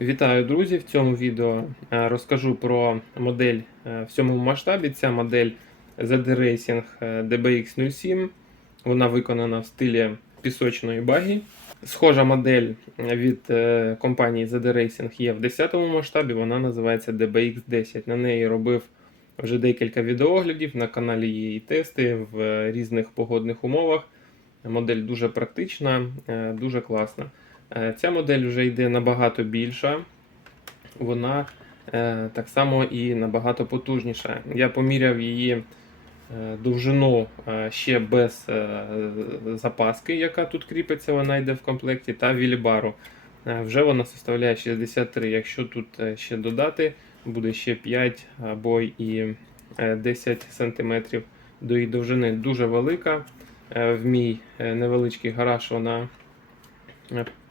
Вітаю, друзі! В цьому відео е, розкажу про модель е, в цьому масштабі. Ця модель ZD Racing е, DBX07. Вона виконана в стилі пісочної багі. Схожа модель від компанії ZD Racing є в 10 масштабі. Вона називається DBX10. На неї робив вже декілька відеоглядів. На каналі є і тести в різних погодних умовах. Модель дуже практична, дуже класна. Е, Ця модель вже йде набагато більша, вона е, так само і набагато потужніша. Я поміряв її е, довжину ще без запаски, яка тут кріпиться, вона йде в комплекті, та вілібару. Вже вона составляє 63. Якщо тут ще додати, буде ще 5 або і е, 10 см до її довжини. Дуже велика. В мій невеличкий гараж вона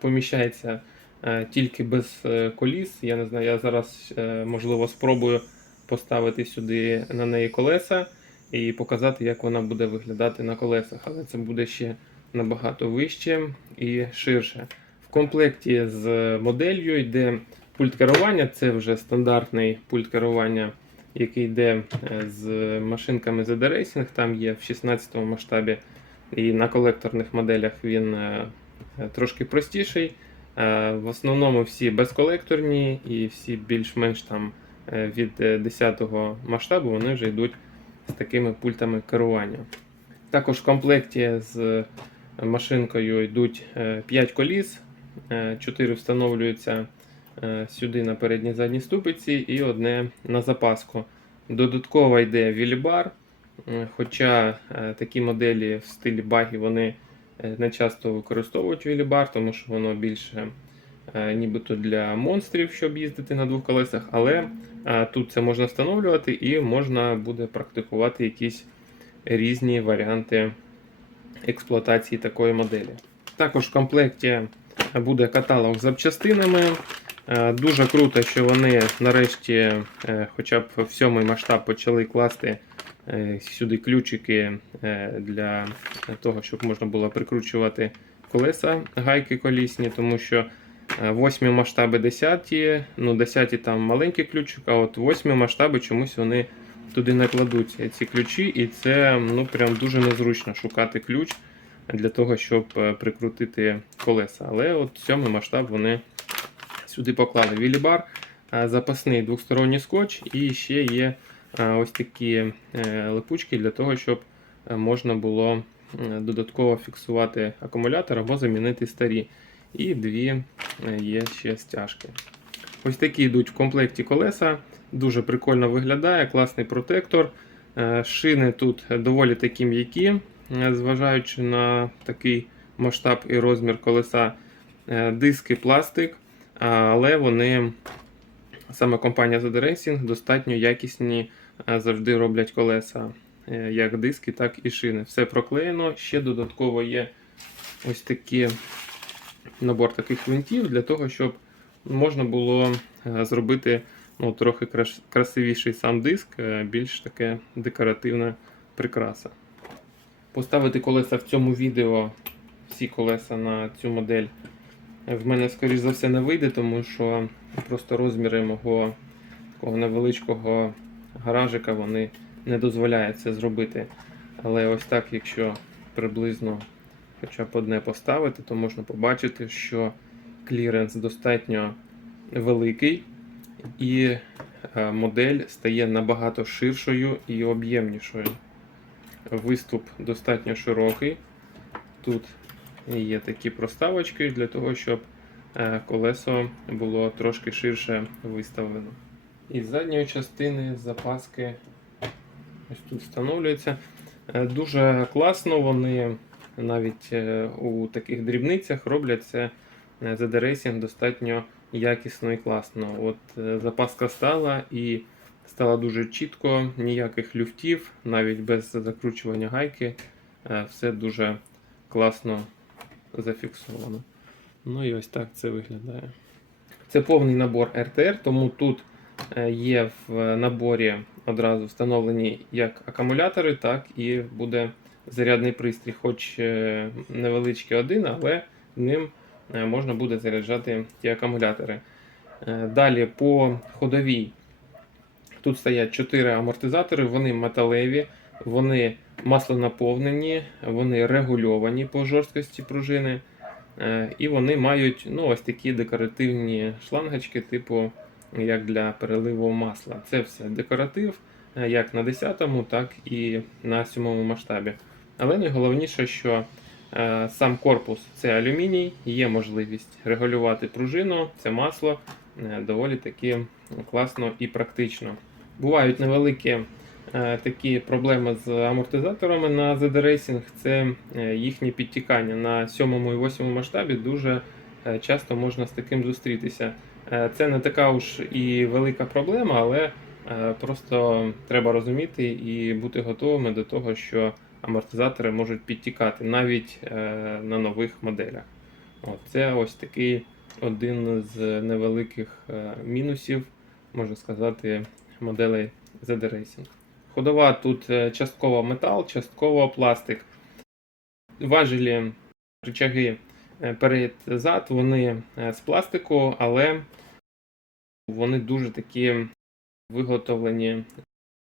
поміщається е, тільки без е, коліс. Я не знаю, я зараз е, можливо спробую поставити сюди на неї колеса і показати, як вона буде виглядати на колесах. Але це буде ще набагато вище і ширше. В комплекті з моделлю йде пульт керування. Це вже стандартний пульт керування, який йде е, з машинками ZD Racing. Там є в 16 масштабі. І на колекторних моделях він е, е, трошки простіший. Е, В основному всі безколекторні і всі більш-менш там е, від е, 10 масштабу вони вже йдуть з такими пультами керування. Також в комплекті з машинкою йдуть 5 коліс, 4 встановлюються е, сюди на передній задній ступиці і одне на запаску. Додатково йде вілібар. Е, Хоча е, такі моделі в стилі багі вони е, не часто використовують вілібар, тому що воно більше е, нібито для монстрів, щоб їздити на двох колесах, але е, тут це можна встановлювати і можна буде практикувати якісь різні варіанти експлуатації такої моделі. Також в комплекті буде каталог з запчастинами. Е, Дуже круто, що вони нарешті, е, хоча б в сьомий масштаб, почали класти е, сюди ключики е, для того, щоб можна було прикручувати колеса, гайки колісні, тому що е, восьмі масштаби 10, ну 10 там маленький ключик, а от восьмі масштаби чомусь вони туди не кладуть ці ключі, і це ну прям дуже незручно шукати ключ для того, щоб е, прикрутити колеса. Але от сьомий масштаб вони сюди поклали вілібар, е, запасний двосторонній скотч, і ще є е, ось такі е, липучки для того, щоб е, можна було е, додатково фіксувати акумулятор або замінити старі. І дві е, є ще стяжки. Ось такі йдуть в комплекті колеса. Дуже прикольно виглядає, класний протектор. Е, Шини тут доволі такі м'які, е, зважаючи на такий масштаб і розмір колеса. Е, Диски пластик, але вони, саме компанія ZD Racing, достатньо якісні е, завжди роблять колеса, е, як диски, так і шини. Все проклеєно. Ще додатково є ось такі набор таких винтів для того, щоб можна було е, зробити ну, трохи красивіший сам диск, більш таке декоративна прикраса. Поставити колеса в цьому відео, всі колеса на цю модель, в мене, скоріш за все, не вийде, тому що просто розміри мого такого невеличкого гаражика вони не дозволяють це зробити. Але ось так, якщо приблизно хоча б одне поставити, то можна побачити, що кліренс достатньо великий, і е, модель стає набагато ширшою і об'ємнішою. Виступ достатньо широкий. Тут є такі проставочки для того, щоб е, колесо було трошки ширше виставлено. Із задньої частини запаски ось тут встановлюється. Е, Дуже класно вони навіть е, у таких дрібницях роблять це е, ZD достатньо якісно і класно. От запаска стала і стала дуже чітко, ніяких люфтів, навіть без закручування гайки. Все дуже класно зафіксовано. Ну і ось так це виглядає. Це повний набор RTR, тому тут е, є в наборі одразу встановлені як акумулятори, так і буде зарядний пристрій, хоч е, невеличкий один, але ним е, можна буде заряджати ті акумулятори. Далі по ходовій. Тут стоять 4 амортизатори, вони металеві, вони маслонаповнені, вони регульовані по жорсткості пружини. Е, І вони мають ну, ось такі декоративні шлангочки, типу як для переливу масла. Це все декоратив, е, як на 10-му, так і на 7 масштабі. Але найголовніше, що е, сам корпус це алюміній, є можливість регулювати пружину, це масло доволі таки класно і практично. Бувають невеликі такі проблеми з амортизаторами на ZD Racing, це е, їхнє підтікання на 7 і 8 масштабі. Дуже е, часто можна з таким зустрітися. Е, Це не така уж і велика проблема, але е, просто треба розуміти і бути готовими до того, що амортизатори можуть підтікати навіть е, на нових моделях. Це ось такий один з невеликих е, мінусів, можна сказати, моделей ZD Racing. Ходова тут е, частково метал, частково пластик. Важелі рычаги е, перед-зад, вони е, з пластику, але вони дуже такі виготовлені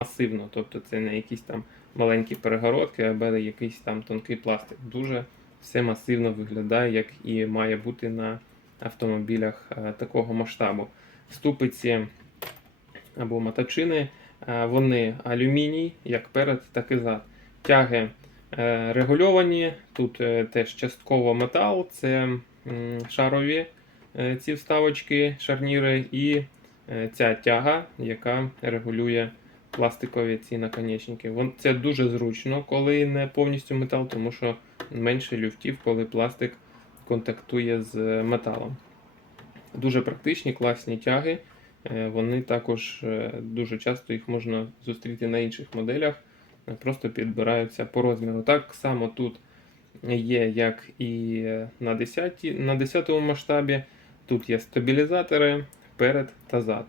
масивно. Тобто це не якісь там маленькі перегородки, або якийсь там тонкий пластик. Дуже все масивно виглядає, як і має бути на автомобілях такого масштабу. Ступиці або моточини, е, вони алюміній, як перед, так і зад. Тяги е, регульовані, тут е, теж частково метал, це шарові е, ці вставочки, шарніри, і е, ця тяга, яка регулює пластикові ці наконечники. Це дуже зручно, коли не повністю метал, тому що менше люфтів, коли пластик контактує з е, металом. Дуже практичні, класні тяги. Е, Вони також е, дуже часто їх можна зустріти на інших моделях, е, просто підбираються по розміру. Так само тут є, як і на 10, на 10 масштабі. Тут є стабілізатори перед та зад.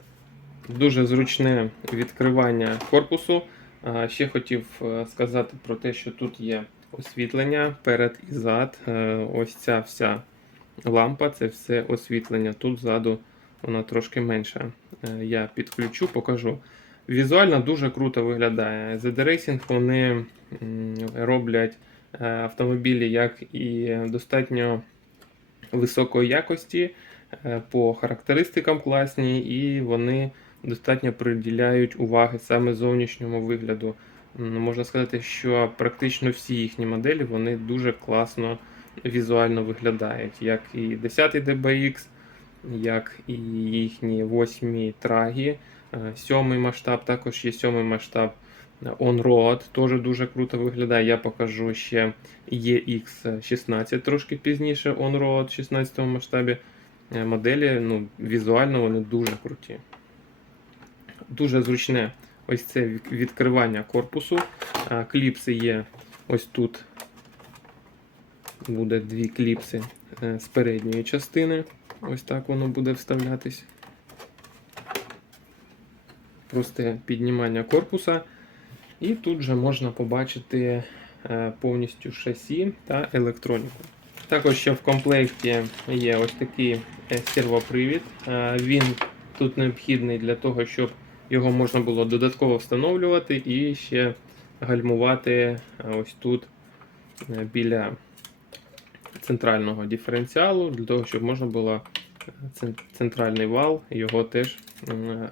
Дуже зручне відкривання корпусу. Ще хотів сказати про те, що тут є освітлення перед і зад. Ось ця вся лампа це все освітлення. Тут ззаду вона трошки менша. Е, Я підключу, покажу. Візуально дуже круто виглядає. ZD Racing вони роблять е, автомобілі як і достатньо високої якості, е, по характеристикам класні, і вони достатньо приділяють уваги саме зовнішньому вигляду. Можна сказати, що практично всі їхні моделі вони дуже класно візуально виглядають, як і 10 DBX, як і їхні 8 траги, 7 масштаб, також є 7 масштаб On-Road, теж дуже круто виглядає. Я покажу ще EX16 трошки пізніше On-Road в 16 масштабі. Е, Моделі ну, візуально вони дуже круті. Дуже зручне ось це відкривання корпусу. Кліпси є ось тут. Буде дві кліпси е, з передньої частини. Ось так воно буде вставлятись. Просте піднімання корпуса. І тут же можна побачити е, повністю шасі та електроніку. Також ще в комплекті є ось такий е, сервопривід. Е, Він тут необхідний для того, щоб його можна було додатково встановлювати і ще гальмувати ось тут біля центрального диференціалу, для того, щоб можна було е, центральний вал, його теж е,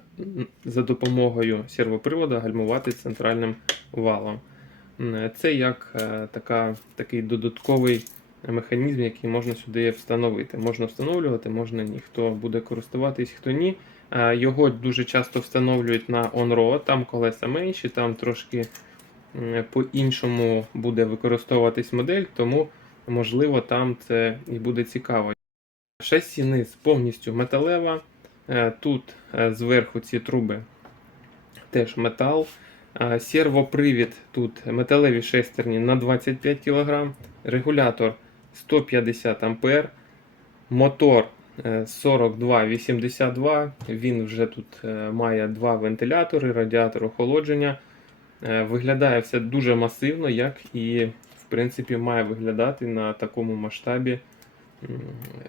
за допомогою сервоприводу гальмувати центральним валом. Це як е, така, такий додатковий механізм, який можна сюди встановити. Можна встановлювати, можна ні. Хто буде користуватись, хто ні. Е, Його дуже часто встановлюють на on-road, там колеса менші, там трошки по-іншому буде використовуватись модель, тому можливо там це і буде цікаво. Шасі низ повністю металева. Е, Тут е, зверху ці труби теж метал. Е, Сервопривід тут металеві шестерні на 25 кг, регулятор 150 А, мотор е, 4282. Він вже тут має два вентилятори, радіатор охолодження. Виглядає все дуже масивно, як і принципі має виглядати на такому масштабі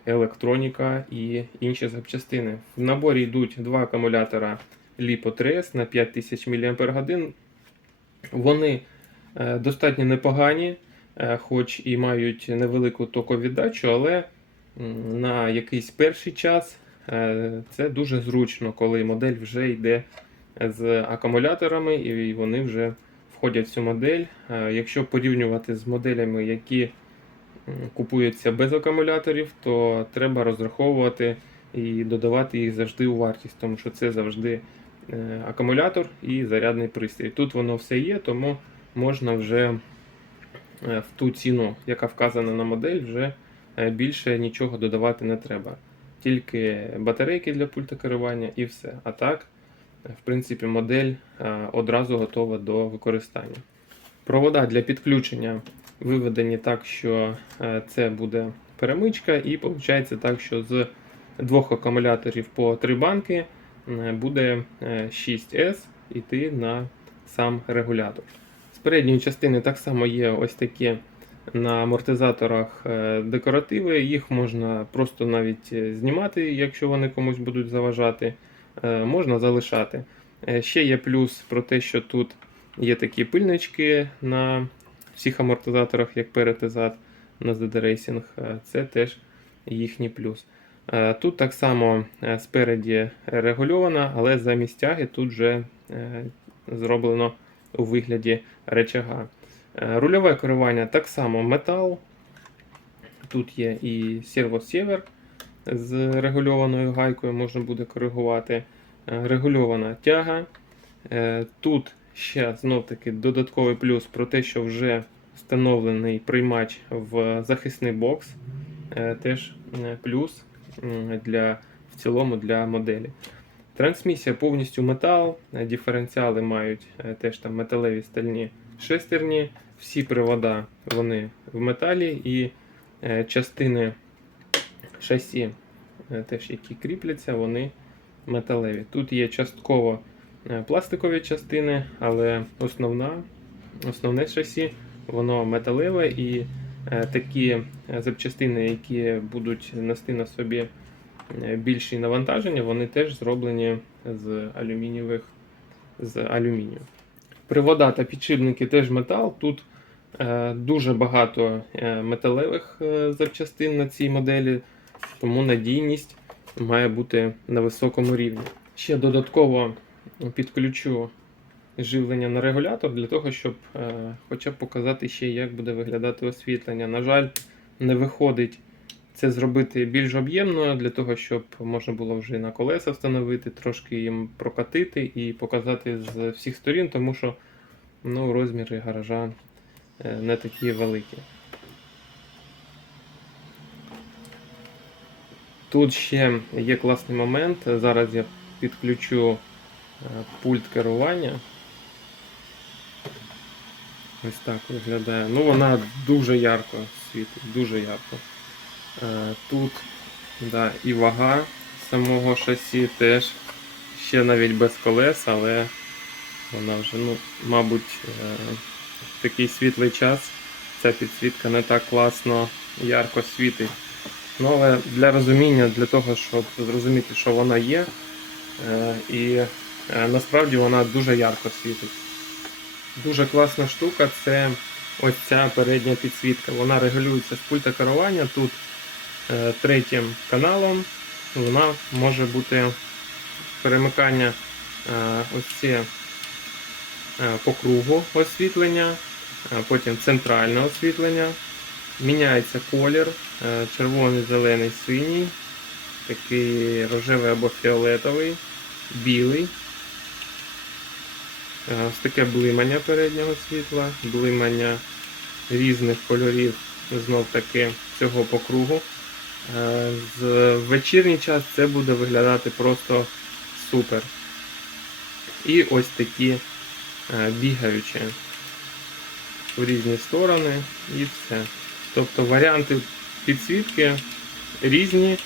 електроніка і інші запчастини. В наборі йдуть два акумулятора LiPo 3S на 5000 мАч. Вони е, достатньо непогані, е, хоч і мають невелику токовіддачу, але на якийсь перший час е, це дуже зручно, коли модель вже йде з акумуляторами і вони вже входять в цю модель. Е, Якщо порівнювати з моделями, які купуються без акумуляторів, то треба розраховувати і додавати їх завжди у вартість, тому що це завжди е, акумулятор і зарядний пристрій. Тут воно все є, тому можна вже е, в ту ціну, яка вказана на модель, вже більше нічого додавати не треба. Тільки батарейки для пульта керування і все. А так, в принципі, модель е, одразу готова до використання. Провода для підключення виведені так, що е, це буде перемичка, і виходить так, що з двох акумуляторів по три банки е, буде е, 6S йти на сам регулятор. З передньої частини так само є ось такі на амортизаторах декоративи. Їх можна просто навіть знімати, якщо вони комусь будуть заважати. Е, Можна залишати. Е, Ще є плюс про те, що тут є такі пильнички на всіх амортизаторах, як перед на ZD Racing. Е, Це теж їхній плюс. Тут так само спереді регульована, але замість тяги тут вже зроблено у вигляді речага. Рульове керування так само метал. Тут є і сервосєвер з регульованою гайкою, можна буде коригувати. Е, Регульована тяга. Е, Тут ще знов-таки додатковий плюс про те, що вже встановлений приймач в захисний бокс. Е, Теж плюс для, в цілому для моделі. Трансмісія повністю метал, диференціали мають теж там металеві стальні шестерні, всі привода вони в металі і частини шасі, е, теж які кріпляться, вони металеві. Тут є частково е, пластикові частини, але основна, основне шасі воно металеве і е, такі запчастини, які будуть нести на собі більші навантаження, вони теж зроблені з алюмінієвих з алюмінію. Привода та підшипники теж метал. Тут дуже багато металевих запчастин на цій моделі, тому надійність має бути на високому рівні. Ще додатково підключу живлення на регулятор для того, щоб е, хоча б показати ще, як буде виглядати освітлення. На жаль, не виходить це зробити більш об'ємно, для того, щоб можна було вже на колеса встановити, трошки їм прокатити і показати з всіх сторін, тому що ну, розміри гаража е, не такі великі. Тут ще є класний момент. Зараз я підключу е, пульт керування. Ось так виглядає. Ну, вона дуже ярко світить, дуже ярко. Е, Тут да, і вага самого шасі теж ще навіть без колес, але вона вже, ну, мабуть, е, в такий світлий час ця підсвітка не так класно ярко світить. Ну, але для розуміння, для того, щоб зрозуміти, що вона є, е, і е, насправді вона дуже ярко світить. Дуже класна штука це ось ця передня підсвітка. Вона регулюється з пульта керування. Тут е, третім каналом вона може бути перемикання ось ці по кругу освітлення, потім центральне освітлення. Міняється колір, е, червоний, зелений, синій, такий рожевий або фіолетовий, білий. Е, Ось таке блимання переднього світла, блимання різних кольорів знов таки цього по кругу. Е, в вечірній час це буде виглядати просто супер. І ось такі бігаючі в різні сторони і все. Тобто варіанти підсвітки різні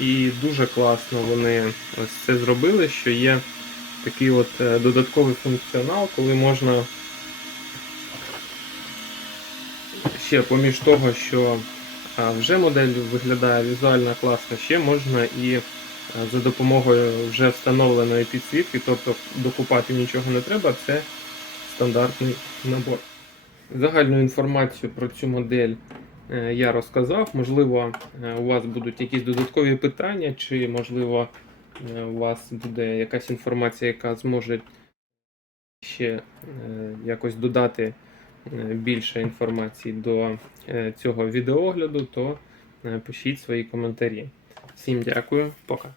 і дуже класно вони ось це зробили, що є такий от е, додатковий функціонал, коли можна ще поміж того, що вже модель виглядає візуально класно, ще можна і е, за допомогою вже встановленої підсвітки, тобто докупати нічого не треба, це стандартний набор. Загальну інформацію про цю модель я розказав. Можливо, е, у вас будуть якісь додаткові питання, чи можливо е, у вас буде якась інформація, яка зможе ще е, якось додати е, більше інформації до е, цього відеогляду, то е, пишіть свої коментарі. Всім дякую, пока.